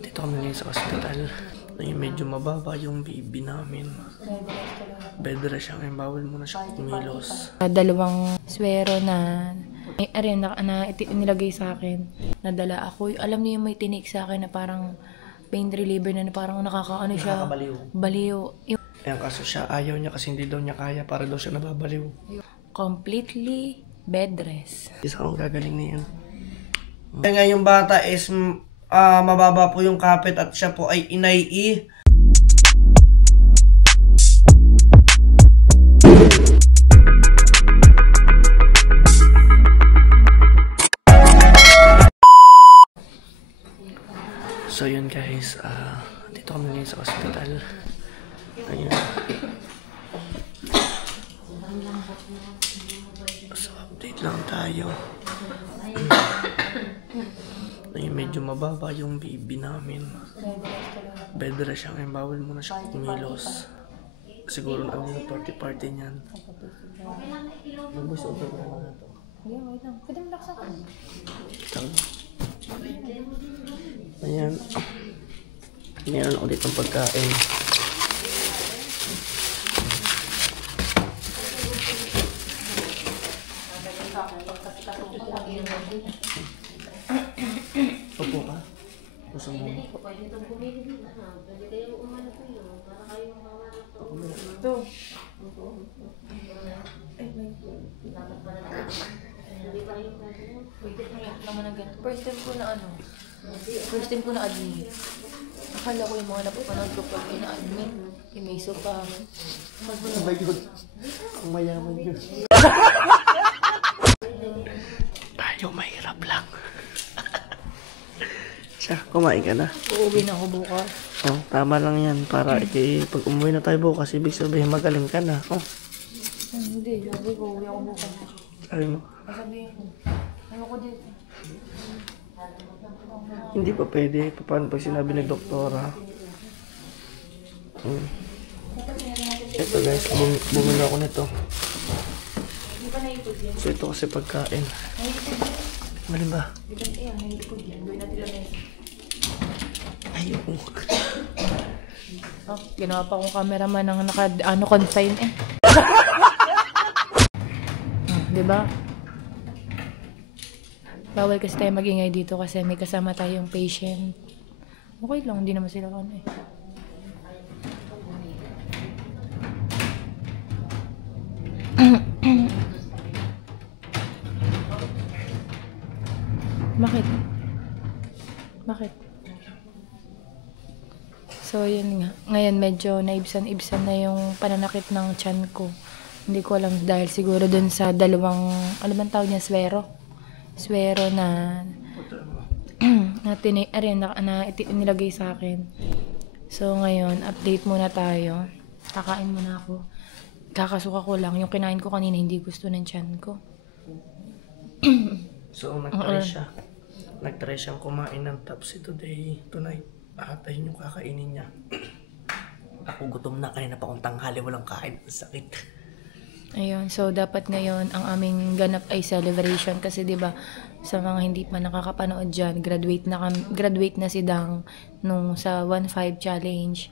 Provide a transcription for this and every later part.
Dito kami ngayon sa hospital. Medyo mababa yung baby namin. Bed rest siya ngayon. Bawal muna siya kumilos. Dalawang swero na nilagay sa akin. Nadala ako. Alam niyo yung may tinik sa akin na parang pain reliever na parang nakakaano siya. Nakakabaliw. Baliw. Ayan, kaso siya ayaw niya kasi hindi daw niya kaya, para daw siya nababaliw. Completely bed rest. Isa akong gagaling na yan. Kaya yung bata is mababa po yung kapit at siya po ay inay-i. So yun guys, dito kami ngayon sa hospital. Ayan. So update lang tayo. Medyo mababa yung baby namin. Bed rest siya ngayon. Bawal muna siya kumilos. Siguro na ang party-party niyan. Mag-voice over na lang ito. Wait lang. Pwede mo laksa ka. Ayan. Meron ako dito pagkain. Opo ka? Gusto mo? Pwede itong bumili din. Pwede kayong umano po yun. Para kayong mawarap po. Ito. Dapat pala na. Hindi pa rin pwede mo. Pwede naman na ganito. First time ko na First time ko na admit. Akala ko yung mga napapanood ko pag ina-admit. Yung may sopa. Ano ba yun? Ang mayaman yun. Tayo mahirap lang. Siya, kumain ka na. Uuwi na ako bukas. Oh, tama lang yan. Para pag umuwi na tayo bukas, ibig sabihin magaling ka na. Oh. Hindi, sabi ko, uwi ako bukas. Sabi mo? Sabihin ko, ayoko dito. Hindi pa pwede. Paano pag sinabi ni doktora? Ito guys, bumili ako nito. So ito kasi pagkain. Malin ba? Ayoko. Oh, ginawa pa akong cameraman ng confine eh. Diba? Bawal kasi tayo magingay dito kasi may kasama tayong patient. Okay lang, hindi naman sila ano eh. Bakit? Bakit? So, yun nga. Ngayon, medyo naibsan-ibsan na yung pananakit ng tiyan ko. Hindi ko alam dahil siguro dun sa dalawang, ano bang tawag niya, swero? Swero na nilagay sa akin. So, ngayon, update muna tayo. Kakain muna ako. Kakasuka ko lang. Yung kinain ko kanina, hindi gusto ng tiyan ko. So, nag-try siyang kumain ng Topsy tonight. At ayun yung kakainin niya. Ako gutom na, kanina pa akong tanghali, walang kain. Sakit. Ayun, so dapat ngayon ang aming ganap ay celebration kasi 'di ba sa mga hindi pa nakakapanood diyan, graduate na si Dang nung sa 1-5 challenge.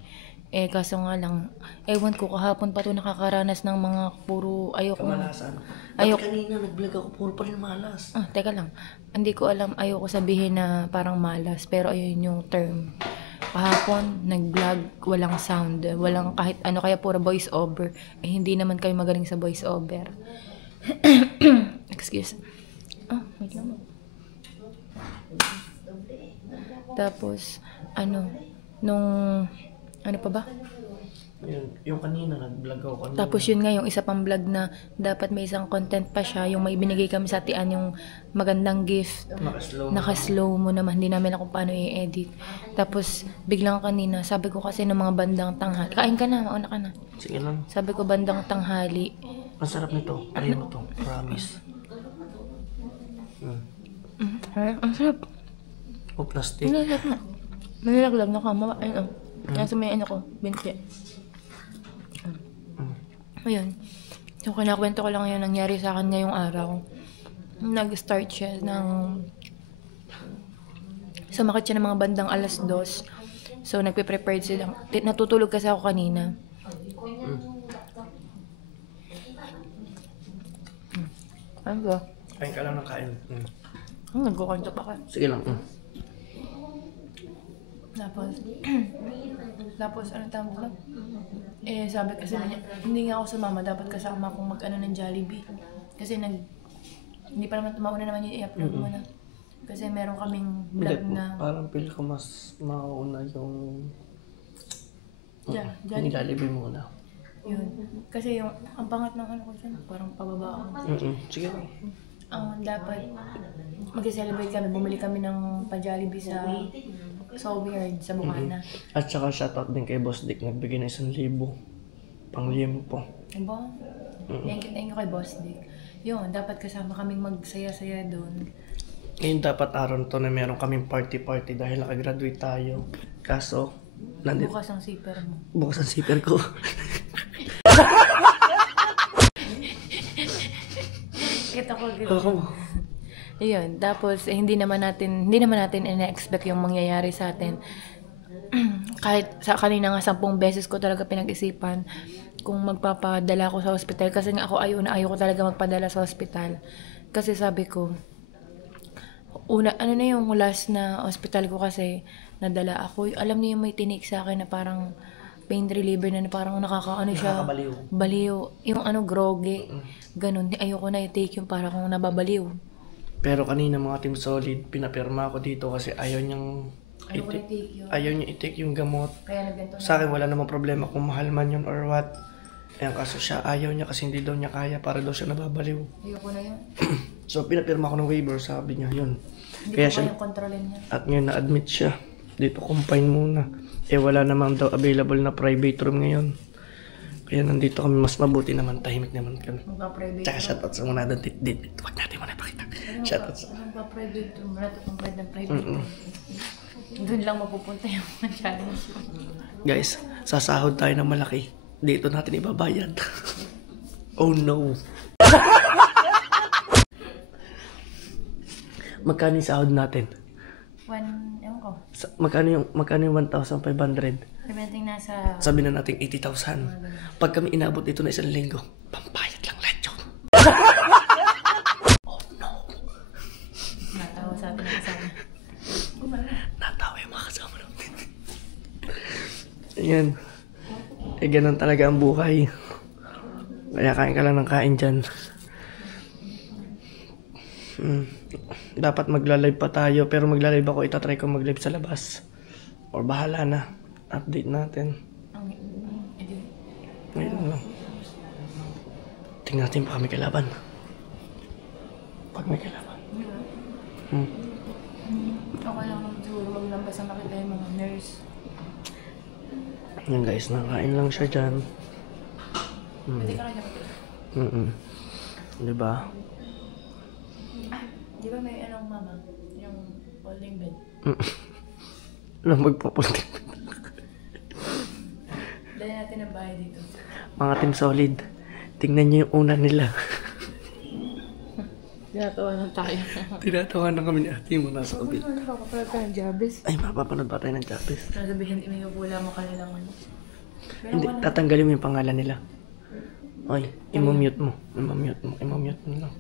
Eh kaso nga lang, ewan ko kahapon pa to nakakaranas ng mga puro ayoko. Kamalasan. Ayoko. Kanina nag-vlog ako, puro pa rin malas. Teka lang. Hindi ko alam, ayoko sabihin na parang malas, pero ayun yung term. Kahapon, nag-vlog, walang sound, walang kahit ano, kaya puro voice over. Eh, hindi naman kayo magaling sa voice over. Excuse. Wait lang. Tapos, ano pa ba? Yung kanina, nag-vlog ako kanina. Tapos yun nga, yung isa pang vlog na dapat may isang content pa siya, yung may binigay kami sa Tian, yung magandang gift. Naka-slow mo naman, hindi namin kung paano i-edit. Tapos, biglang kanina, sabi ko kasi ng mga bandang tanghali, kain ka na, mauna ka na. Sige lang. Sabi ko bandang tanghali. Ang sarap nito, try mo to, promise. Ang sarap. O plastic. Nalaglag na kama. Ayun nasa may ko, binti. Ayun. So, kinakwento ko lang yung nangyari sa akin ngayong araw. Nag-start siya Sumakit siya ng mga bandang 2:00. So, nagpe-prepared sila. Natutulog kasi ako kanina. Ano ba? Kain ka lang ng kain. Nagkukanto pa ka. Sige lang. Tapos ano tawag doon? Sabi kasi niya, hindi nga ako sumama, dapat kasama akong mag-ano ng Jollibee. Kasi hindi pa naman tumauna naman yung i-upload mo na. Kasi meron kaming vlog na... Parang feel ko mas mauna yung... Jollibee. Jollibee muna. Yun. Kasi yung, ang pangat ng ano ko dyan, parang pababa ako. Sige lang. Ang dapat, mag-celebrate kami, bumili kami ng pa-Jollibee sa Weird, sa Bukana. At saka shoutout din kay Boss Dick, nagbigay na 1,000. Pang-liempo. Diba? Thank you kay Boss Dick. Yun, dapat kasama kaming magsaya-saya doon. Ngayon dapat araw to na meron kaming party-party dahil nakagraduate tayo. Kaso, Bukas ang zipper mo. bukas ang zipper ko. Kita ko. Ako. Yun, tapos hindi naman natin ina-expect yung mangyayari sa atin. Kahit sa kanina nga 10 beses ko talaga pinag-isipan kung magpapadala ko sa ospital. Kasi nga ako ayaw ko talaga magpadala sa ospital. Kasi sabi ko, ano na yung last na ospital ko kasi nadala ako. Alam niyo yung may tinik sa akin na parang pain reliever na parang nakakaano siya. Baliw. Yung groggy. Ganun. Ayoko na i-take yung para kung nababaliw. Pero kanina mga Team Solid, pinapirma ako dito kasi ayaw niya i-take yung gamot. Kaya nagbento na. Sa akin wala namang problema kung mahal man yun or what. Ayan, kaso siya ayaw niya kasi hindi daw niya kaya para daw siya nababaliw. Ayoko na yun. So pinapirma ko ng waiver, sabi niya yun. Hindi Kaya ko siya, kayang kontrolin niya. at ngayon na-admit siya. Dito confine muna. Wala namang daw available na private room ngayon. Kaya nandito kami, mas mabuti naman, tahimik naman kami. Magpa-private Tsaka shoutout sa mga doon. Huwag natin muna ipakita. Shoutout sa... Magpa-private room. Wala ito pang private room. Doon lang mapupunta yung mga challenge. Guys, sasahod tayo ng malaki. Dito natin ibabayad. Oh no. Magkano yung sahod natin? Ewan ko. Magkano yung 1,500? Sabihin nasa... Sabi na natin 80,000. Pag kami inabot dito na 1 linggo, pambayad lang lahat yun. Oh no. Natawa sa atin ang kasama. Natawa yung mga kasama natin. Ayan. Ganun talaga ang buhay. Kaya kain ka lang ng kain dyan. Dapat magla-live pa tayo, pero magla-live ako, itatry ko mag-live sa labas. Or bahala na. Update natin. Ngayon lang. Tingnan natin pa kami kalaban. Pag may kalaban. Ako lang siguro maglambas ang makita yung mga nurse. Yan guys, nakain lang siya dyan. Pwede ka kanya makita. Diba? Di ba may mama? Yung folding bed. Alam, magpapuntin. Dahil natin ang bahay dito. Mga Team Solid, tingnan niyo yung una nila. Tinatawanan tayo. Tinatawanan kami ni ate mo nasa kabit. Ano ba kapag ka ng Jabez? Ay, mapapanood ba tayo ng Jabez? Sasabihin, may pula mo kanilang ano. Hindi, tatanggalin mo yung pangalan nila. Oy, imamute mo. Imamute mo lang.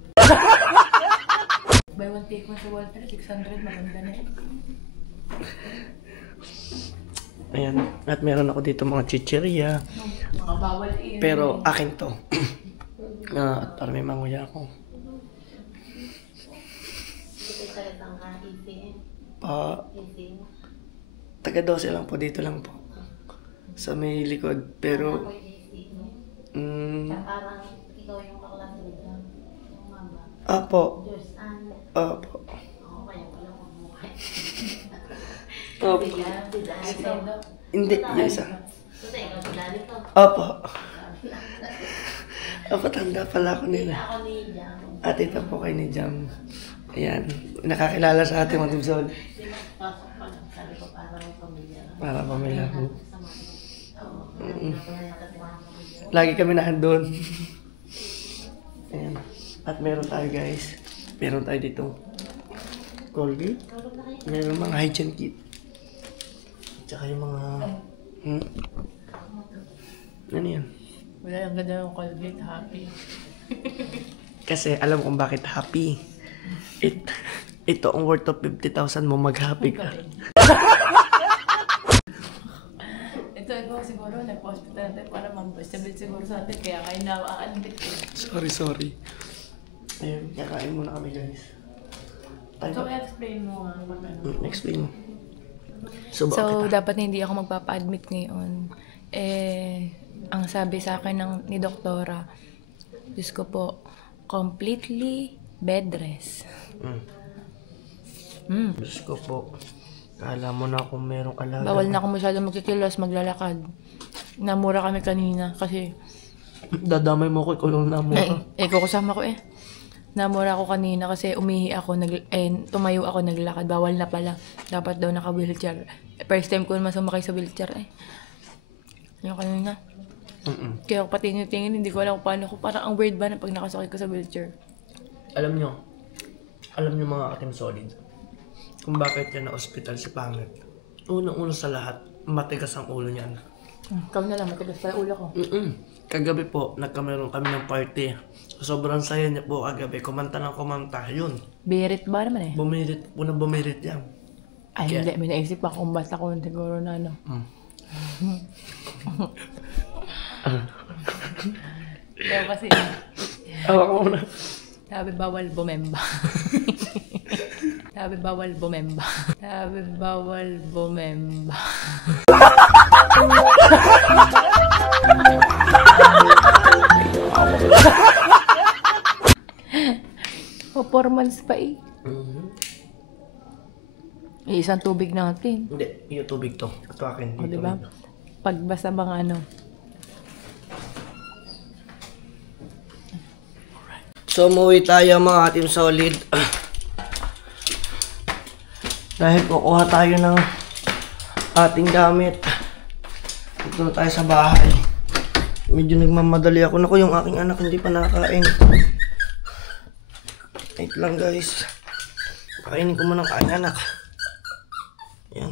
Buy one take one sa Walter, 600, maganda na. Ayan, at meron ako dito mga chicheria. Mga bawal Pero akin to. At para may manguya ako. Taga 12 lang po, dito lang po. Sa may likod, pero... Parang ikaw yung kaklase nila. Yung mama. Apo. Diyos, Apo. ako kaya pala kung mukha. Apo. Hindi, yung isa. Kasi ikaw si Daddy to. Apo. Apo, tanda pala ako nila. Ako ni Jam. At ito po kay ni Jam. Ayan, nakakilala sa ating mga Team Solid. Pasok pa lang. Sabi ko para may pamilya. Para pamilya ko. Oo. Lagi kami nandun. Ayan. At meron tayo guys. Meron tayo dito Colgate. Meron mga hygiene kit. Tsaka yung mga... Ano yan? Wala, ang ganda ng Colgate, happy. Kasi alam kung bakit happy. Ito ang worth of 50,000 mo, mag-happy ka. Ito siguro, nag-hospital natin para mag-stabilit siguro sa atin, kaya kayo na-admit eh. Sorry. Ayun, kakain muna kami guys. So, explain mo nga. Explain mo. So, dapat hindi ako magpapa-admit ngayon. Ang sabi sa akin ni doktora, Diyos ko po, completely bed rest. Diyos ko po. Kala mo na kung merong alaga. Bawal na ako masyadong magkikilos, maglalakad. Namura kami kanina kasi... Dadamay mo ko, ikaw lang namura. Kukusama ko eh. Namura ako kanina kasi umihi ako, tumayo ako, naglakad. Bawal na pala. Dapat daw naka-wheelchair. First time ko naman sumakay sa wheelchair eh. Yung kanina. Kaya ako patingin-tingin, hindi ko alam kung paano ko. Parang ang weird ba na pag nakasakay ko sa wheelchair. Alam nyo mga Katim Solid, kung bakit yan na ospital si Pangit. Unang-una sa lahat, matigas ang ulo niyan. Ikaw na lang, matigas pala ulo ko. Kagabi po, nagkameron kami ng party. Sobrang saya niya po kagabi. Kumanta ng kumanta. Yun. Birit ba naman eh? Bumirit yan. Ay, hindi. May naisip ako kung basta ko siguro na ano. Kaya kasi, Awak mo na. sabi bawal bumemba. Sabi bawal bumemba. Sabi bawal bumemba. O 4 months pa eh. Isang tubig natin. Hindi, yung tubig to. Ito akin. O diba? Pag basta mga ano. So, umuwi tayo mga Katim Solid. Dahil kukuha tayo ng ating gamit. Dito na tayo sa bahay. Medyo nagmamadali ako. Naku, yung aking anak hindi pa nakakain. Wait lang guys. Pakainin ko muna ang aking anak. Ayan.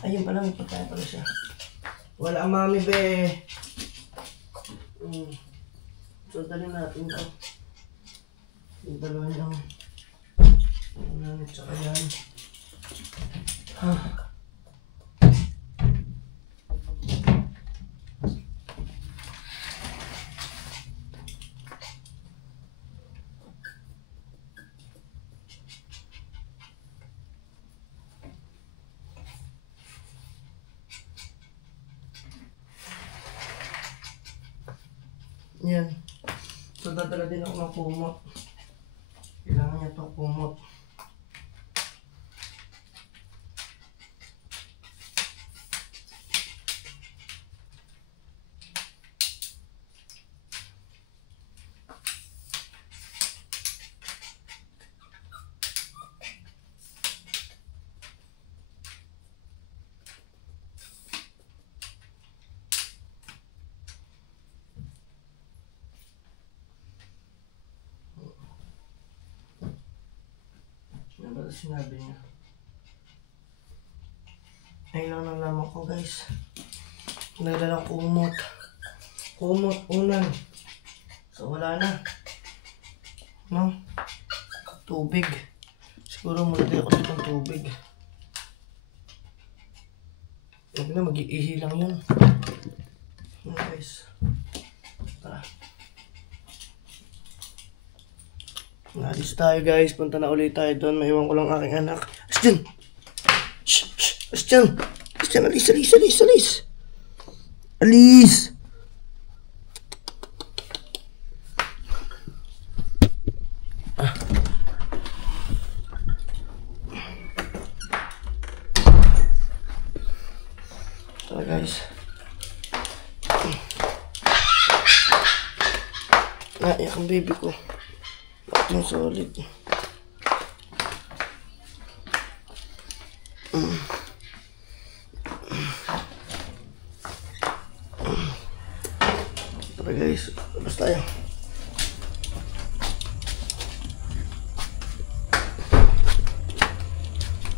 Ayun pala, may pagkain pala siya. Wala ang mami be. So, dali natin ito. Yung dalawa niyang nanit tsaka yan. Yan. So, dadala din ako ng kumot. Kailangan niya itong kumot. Ano ba sinabi niya? Ayun lang nalaman ko guys. Nagdala ng kumot. Kumot, unan. So wala na. No? Tubig. Siguro multi ako ng tubig. Huwag na, mag-iihi lang yun. Ano guys? Tara. Naalis tayo guys, punta na ulit tayo doon. Maiwan ko lang aking anak. Asjan! Shh! Asjan! Asjan, alis! Alis! Tara guys. Naiyak ang baby ko. Katim Solid. Tara guys, labas tayo.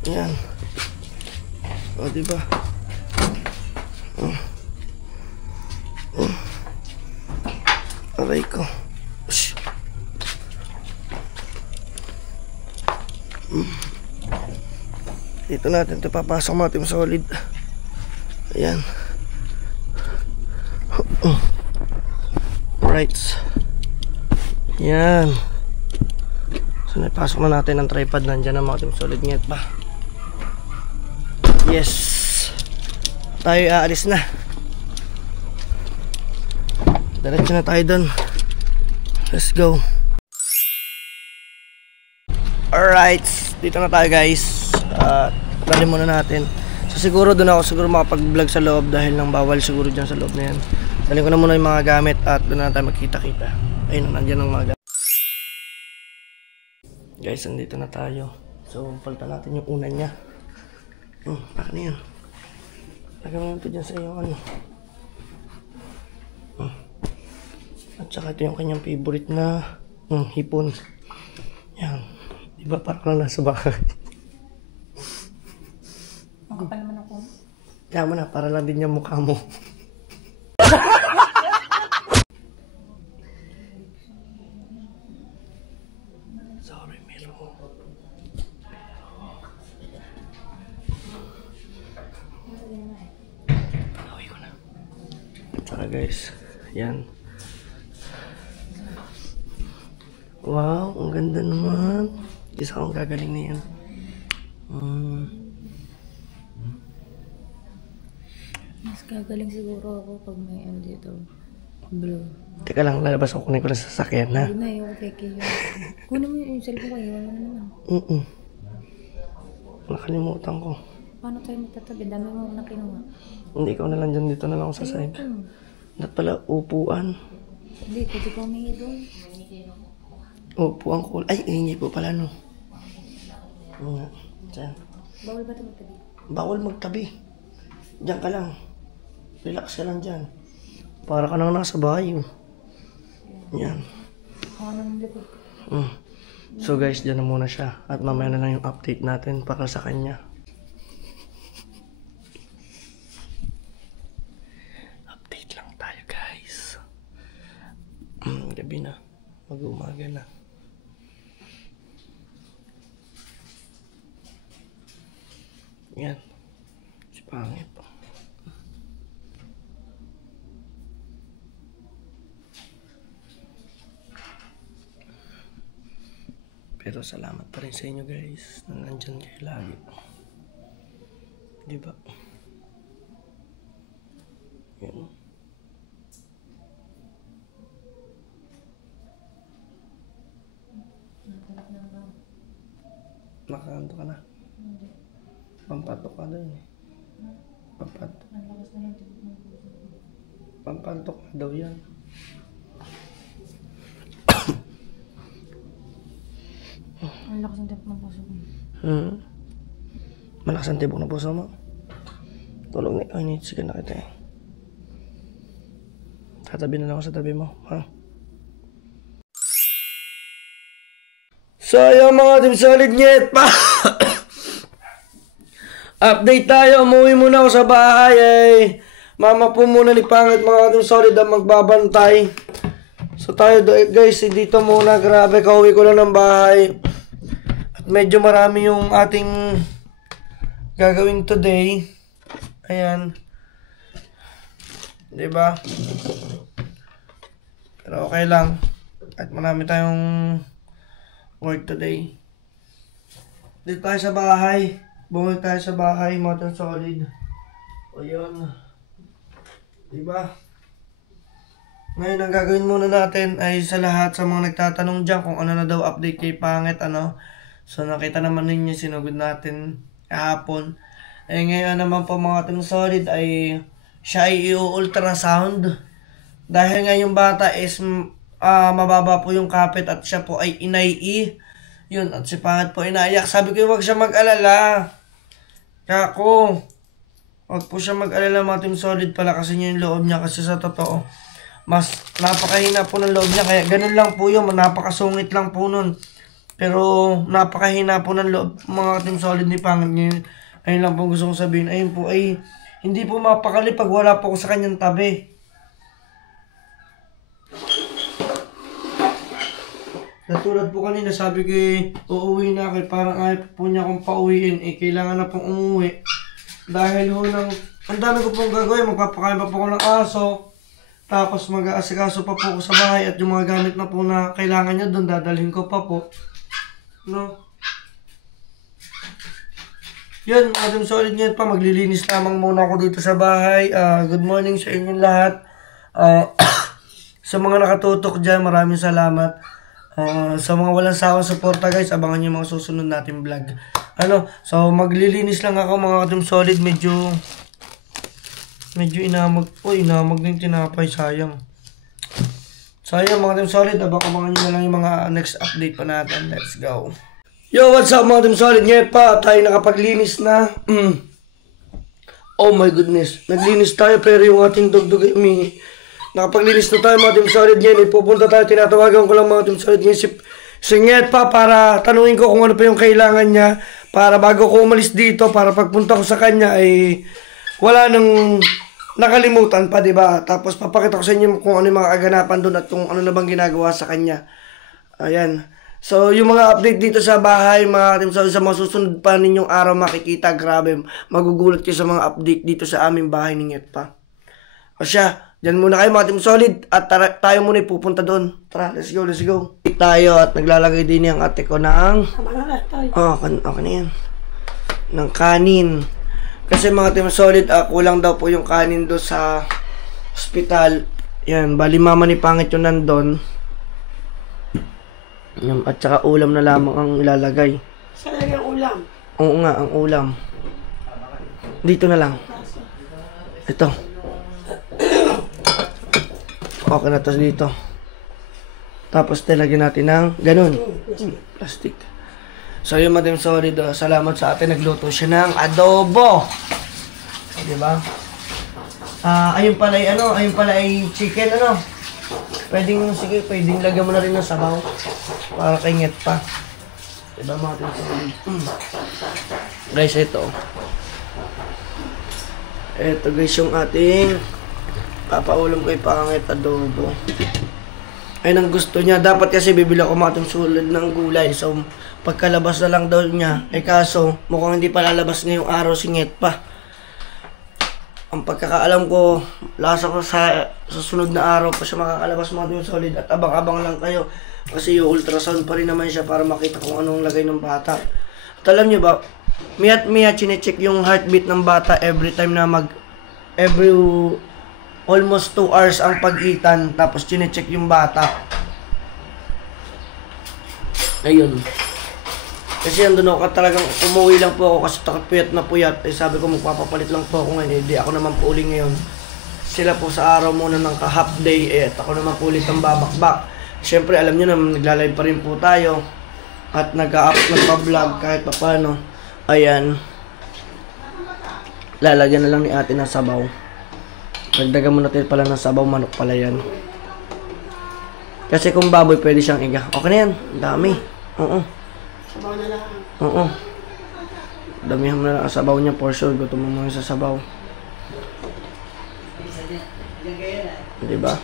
Yan. O, diba? Aray ko. Shhh. Dito natin ito papasok mga Team Solid. Ayan. Right. Yan. So napasok na natin ang tripod. Nandyan na mga Team Solid. Nget ba? Yes. Tayo aalis na. Diretso na tayo dun. Let's go. Alright. Dito na tayo guys. Dali muna natin. So siguro doon ako siguro makapag-vlog sa loob dahil nang bawal siguro dyan sa loob na yan. Dali ko na muna yung mga gamit at doon na tayo magkita-kita. Ayun, nandiyan ang mga gamit. Guys, nandito na tayo. So palitan natin yung unan niya. Baka na yan. Lagyan mo lang ito dyan sa iyo ano. At saka ito yung kanyang favorite na hipon. Yan. Diba parang lang nasa bahay. Makapal naman ako. Kaya mo na, para lang din yung mukha mo. Sorry, Milo. Panawi ko na. Saka guys, yan. Wow, ang ganda naman. Isa akong gagaling na yan. Mas gagaling siguro ako pag may ano dito. Blue. Teka lang, lalabas ako kunin ko lang sa sasakyan na. Hindi na, yung peke yun. Kunin mo yung cellphone ko, iwan mo na naman. Nakalimutan ko. Paano tayo magtatabi? Dami mo na kinuha. Hindi, ikaw na lang dyan. Dito na lang ako sa side. Dapat pala upuan. Hindi, pwede ko humingi doon. Upuan ko. Ay, hindi po pala no. Diyan. Bawal ba ito magtabi? Bawal magtabi. Diyan ka lang. Relax ka lang dyan. Para ka nang nasa bahay. Yan. Ako nang likod. So guys, dyan na muna siya. At mamaya na lang yung update natin para sa kanya. Update lang tayo guys. Gabi na. Mag-umaga na. Yan. Si pangit. Pero salamat pa rin sa inyo guys na nandyan kayo lagi. Diba? Yan. Nakakanto ka na? Pampatok ka daw eh. Pampatok ka daw yan. Ang lakas ng tibok ng puso ko. Malakas ang tibok ng puso mo? Tulog na ikaw, initsika na kita eh. Tatabi na lang ako sa tabi mo, ha? So yung mga Team Solid Nget pa. Update tayo, umuwi muna ako sa bahay eh. Mama po muna ni Pangit mga Team Solid ang magbabantay. So tayo guys, dito muna, grabe, kauwi ko lang ng bahay. At medyo marami yung ating gagawin today. Ayan. Diba? Pero okay lang. At marami tayong work today. Dito tayo sa bahay. Bumalik tayo sa bahay, mga Team Solid. O yun. Diba? Ngayon, ang gagawin muna natin ay sa lahat sa mga nagtatanong dyan kung ano na daw update kay Pangit, ano. So, nakita naman ninyo, sinugod natin kahapon. Eh, ngayon naman po mga Team Solid ay siya ay i-ultrasound. Dahil nga yung bata is mababa po yung kapit at siya po ay inai. Yun, at si Pangit po inaiyak. Sabi ko, huwag siya mag-alala. Kako, huwag po siya mag-alala mga Team Solid pala kasi yung loob niya kasi sa totoo. Mas napakahina po ng loob niya. Kaya ganun lang po yun. Napakasungit lang po nun. Pero napakahina po ng loob mga Team Solid ni Pangit ngayon. Ayun lang po gusto kong sabihin. Ayun po ay hindi po mapakali pag wala po ako sa kanyang tabi. Natulad po kanina sabi ko uuwi na ako, parang ayaw po niya akong pauwiin. Kailangan na pong umuwi. Dahil ho ang dami ko pong gagawin. Magpapakain pa po ako ng aso. Tapos mag-aasikaso pa po ako sa bahay. At yung mga gamit na po na kailangan niya doon, dadalhin ko pa po. No? Yun, mga Team Solid ngayon pa. Maglilinis lamang muna ako dito sa bahay. Good morning sa inyong lahat. Sa mga nakatutok dyan, maraming salamat. Sa mga walang sawang suporta guys, abangan nyo yung mga susunod natin vlog. So maglilinis lang ako mga Team Solid. Medyo inamag. Inamag na yung tinapay, sayang. Sayang mga Team Solid, abangan nyo na lang yung mga next update pa natin. Let's go. Yo, what's up mga Team Solid? Ngayon pa, tayo nakapaglinis na. Oh my goodness. Naglinis tayo pero yung ating dugdug ay umihi. Nakapaglinis na tayo mga Team Solid ngayon. Pupunta tayo, tinatawagan ko lang mga Team Solid ngayon. Si Nget pa para tanungin ko kung ano pa yung kailangan niya. Para bago ko umalis dito, para pagpunta ko sa kanya ay wala nang nakalimutan pa, diba? Tapos papakita ko sa inyo kung ano yung mga kaganapan doon at kung ano na bang ginagawa sa kanya. Ayan. So, yung mga update dito sa bahay, mga Team Solid, sa mga susunod pa ninyong araw makikita, grabe, magugulat kayo sa mga update dito sa aming bahay ni Nget pa. O siya, dyan muna kayo mga Team Solid, at tayo muna pupunta doon. Tara, let's go, let's go. Tayo at naglalagay din yung ate ko ng... okay na yan. Ng kanin. Kasi mga Team Solid, kulang daw po yung kanin doon sa hospital. Yan, bali mama ni Pangit yung nandun. At saka ulam na lamang ang ilalagay. Saan yung ulam? Oo nga, ang ulam. Dito na lang. Ito. Okay na to dito. Tapos nilagyan natin ng ganun. Plastic. So yung Team Solid, salamat sa atin. Nagluto siya ng adobo. Diba? Ayun pala ay chicken pwedeng lagyan mo na rin ng sabaw para kay Nget pa. Diba mga Team Solid? Guys, ito guys yung ating papaulam kay Pangit, adobo. Ayun ang gusto niya. Dapat kasi bibili ako mga Team Solid ng gulay. So pagkalabas na lang daw niya. Kaso mukhang hindi pa lalabas ngayong araw si Nget pa. Ang pagkakaalam ko, lasa ko sa sunod na araw pa siya makakalabas mga Team Solid. At abang-abang lang kayo. Kasi yung ultrasound pa rin naman siya para makita kung anong lagay ng bata. At alam nyo ba, miya't chinecheck yung heartbeat ng bata every time na almost 2 hours ang pagitan. Tapos chinecheck yung bata. Ayun. Kasi andun ako talagang umuwi lang po ako kasi puyat na puyat. Sabi ko magpapapalit lang po ako ngayon. Hindi ako naman po uli ngayon. Sila po sa araw muna ng half day. At ako naman po ulit ang babakbak. Siyempre alam nyo naman naglalive pa rin po tayo. At nagpa-vlog kahit pa paano. Ayan. Lalagyan na lang ni ate ng sabaw. Dagdagan mo natin pala ng sabaw, manok pala yan. Kasi kung baboy pwede siyang iga. Okay na yan. Dami. Oo. Sabaw na lang. Oo. Damihan mo na lang ang sabaw niya for sure. Gutom mo muna sa sabaw. Diba?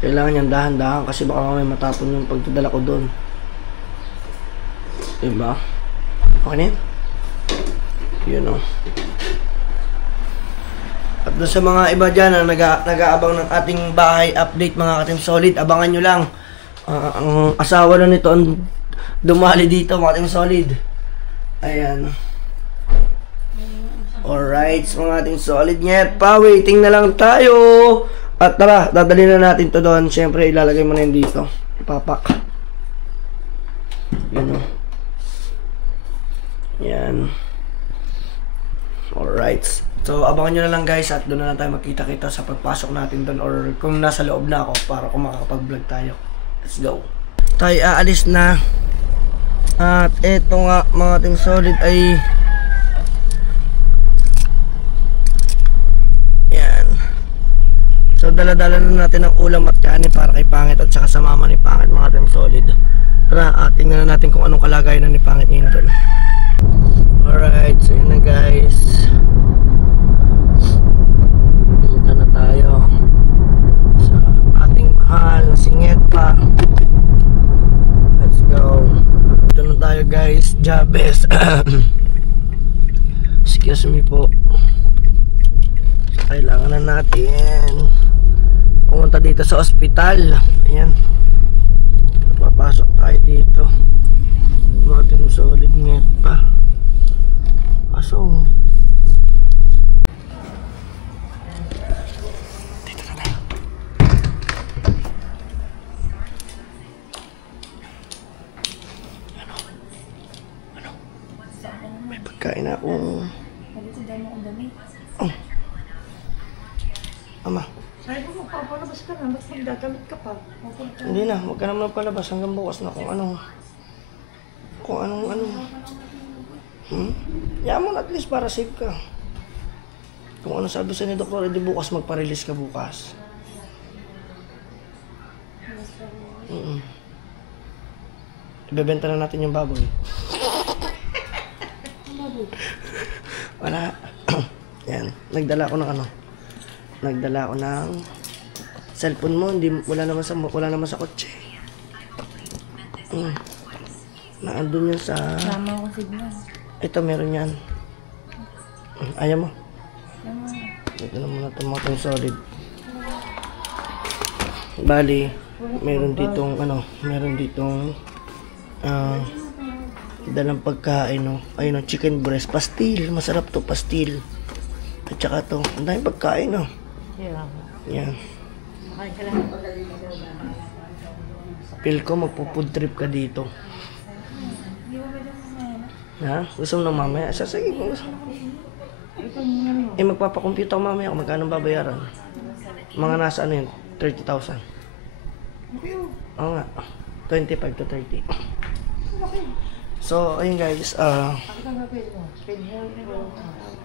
Kailangan yan dahan-dahan kasi baka may matapon yung pagdadala ko doon. Diba? Okay na yan. Yun o. At doon sa mga iba dyan na nag-aabang ng ating bahay update mga Team Solid, abangan nyo lang. Ang asawa na nito ang dumali dito mga Team Solid. Ayan. Alright, mga Team Solid, Nget pa, waiting na lang tayo. At tara, dadali na natin to doon. Siyempre ilalagay mo na yun dito. Ipapak. Yan o. Yan. Alright. So, abangan nyo na lang guys at doon na lang tayo magkita-kita sa pagpasok natin doon or kung nasa loob na ako para kung makakapag-vlog tayo. Let's go. Tayo aalis na. At eto nga mga Team Solid ay yan. So, dala-dala na natin ang ulam at kanin para kay Pangit at saka sa mama ni Pangit, mga Team Solid. Tara, tingnan na natin kung anong kalagayan na ni Pangit ngayon doon. Alright, so yun na guys. Punta na tayo sa ating mahal na Singet pa. Let's go. Dito na tayo guys, Jabez. Excuse me po. Kailangan na natin pumunta dito sa ospital. Ayan, papasok tayo dito. Mga Team Solid Nget pa. Aso dito na tayo. Ano? May pagkain na akong Ama. Sabi mo, magpapalabas ka na. Ba't magdadamit ka pa? Hindi na, huwag ka naman palabas hanggang bukas na kung anong Yaman mo at least para safe ka. Kung ano sabi sa ni doktor, edi bukas magpa-release ka bukas. Ibebenta na natin yung baboy. Wala. Yan, nagdala ko ng cellphone mo, wala naman sa kotse. Naandun yun sa... Tama ko signal. Ito, meron yan. Ayaw mo? Ito na muna itong mga Team Solid. Bali, meron ditong dalang pagkain, no? Ayun, no, chicken breast. Pastil, masarap to, pastil. At saka to, ang daming pagkain, no? Yan. Feel ko magpo-food trip ka dito. Ha? Gusto mo nang mamaya? Sige, kung gusto. Magpapakompute ako mamaya kung magkano babayaran. Mga nasa 30,000. Oo nga. 25 to 30. So, ayun guys.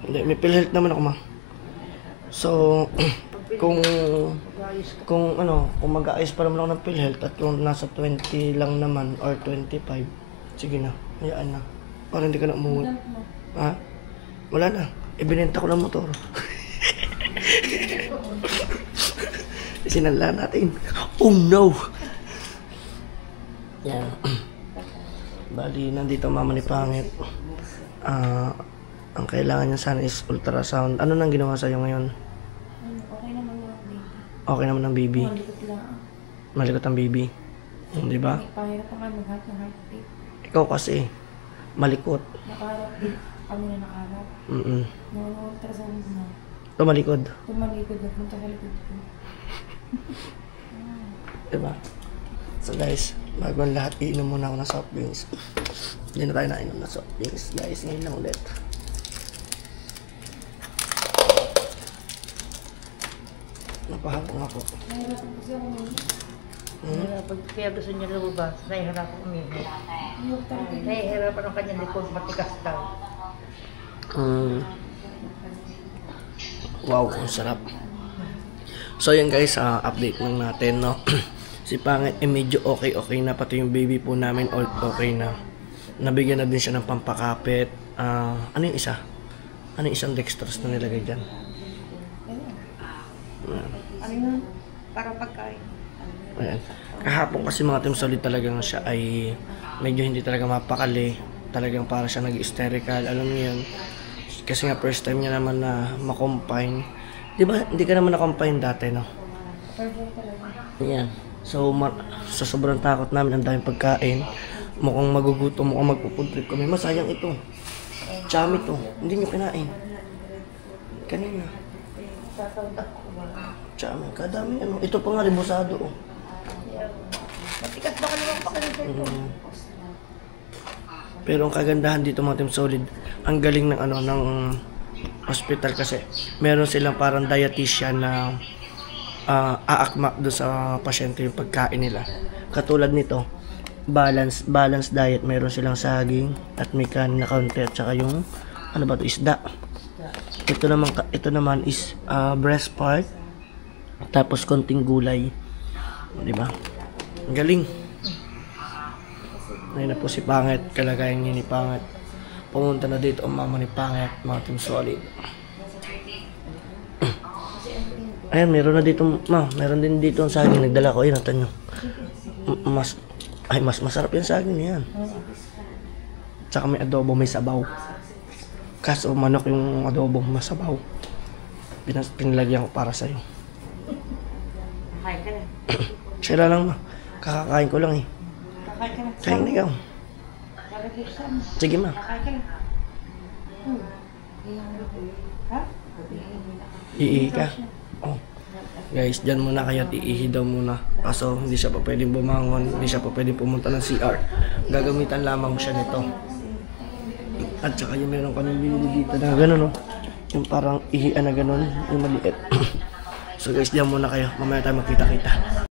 Hindi, may PhilHealth naman ako, ma. So, kung mag-aayos pa naman ako ng PhilHealth at kung nasa 20 lang naman or 25, sige na, hayaan na. Para hindi ka na umuwi. Ha? Wala na. Ibinenta ko ng motor. Sinanla natin. Oh no! Yan. Bali, nandito mama ni Pangit. Ang kailangan niya sana is ultrasound. Ano nang ginawa sa'yo ngayon? Okay naman yung baby. Okay naman ang baby. Malikot lang. Malikot ang baby. Di ba? Pahirap pa nga mag-heart na heartbeat. Ikaw kasi, malikot. Nakaharap din. Kami na nakaharap. Nung-ultrasound na. Tumalikod. Tumalikod na punta sa likod ko. Diba? So guys, bago ang lahat, iinom muna ako ng soft drinks. Hindi na tayo nainom ng soft drinks. Guys, ngayon lang ulit. Napahapon nga po. Nahirapan kasi ako ngayon. Kaya gusto niya lumabas, nahihirapan umihi. Nahihirapan ang kanyang likod, matikas daw. Wow, ang sarap. So yun guys, update lang natin, no? Si Pangit medyo okay na, pati yung baby po namin okay na. Nabigyan na din siya ng pampakapit. Ano yung isa? Ano yung isang dextrose na nilagay dyan? Ano yun? Para pagkain. Ayan. Kahapon kasi mga Team Solid talagang siya ay medyo hindi talaga mapakali. Talagang para siya nag-hysterical. Alam niyo yun. Kasi nga first time niya naman na makompine. Di ba hindi ka naman na-confine dati, no? Ayan. So, sa sobrang takot namin, ang daming pagkain. Mukhang magugutom, mukhang magpupuntrip kami. Masayang ito. Chami to. Hindi nyo kinain. Kanina. Chami. Kadami ano. Ito pa nga ribosado, oh. Matikas ba ka naman pakain? Pero ang kagandahan dito mga Team Solid, ang galing ng ng hospital kasi meron silang parang dietitian na aakma do sa pasyente yung pagkain nila. Katulad nito, balance diet, meron silang saging at may kanin na kaunti at saka yung isda. Ito naman is breast part Tapos konting gulay. Di ba? Ang galing. Ayun na po si Pangit. Kalagayan niya ni Pangit. Pumunta na dito ang mama ni Pangit. Mga Team Solid. Ayan, meron na dito. Meron din dito ang saging. Nagdala ko. Ayun, natin nyo. Mas masarap yung saging niyan. Tsaka may adobo, may sabaw. Kaso manok yung adobo, masabaw. Pinalagyan ko para sa'yo. Kakain ka na. Sila lang ma. Kakakain ko lang eh. Kakain ka na. Kain na ikaw. Sige ma. Kakain ka na. Ha? Iihi ka. Oh. Guys, dyan muna kayo at iihi daw muna. Kaso hindi siya pa pwedeng bumangon. Hindi siya pa pwedeng pumunta ng CR. Gagamitan lamang siya nito. At saka yung meron kami binili dito na gano'n, no? Yung parang ihian na gano'n, yung maliit. So guys, diyan muna kayo. Mamaya tayo magkita-kita.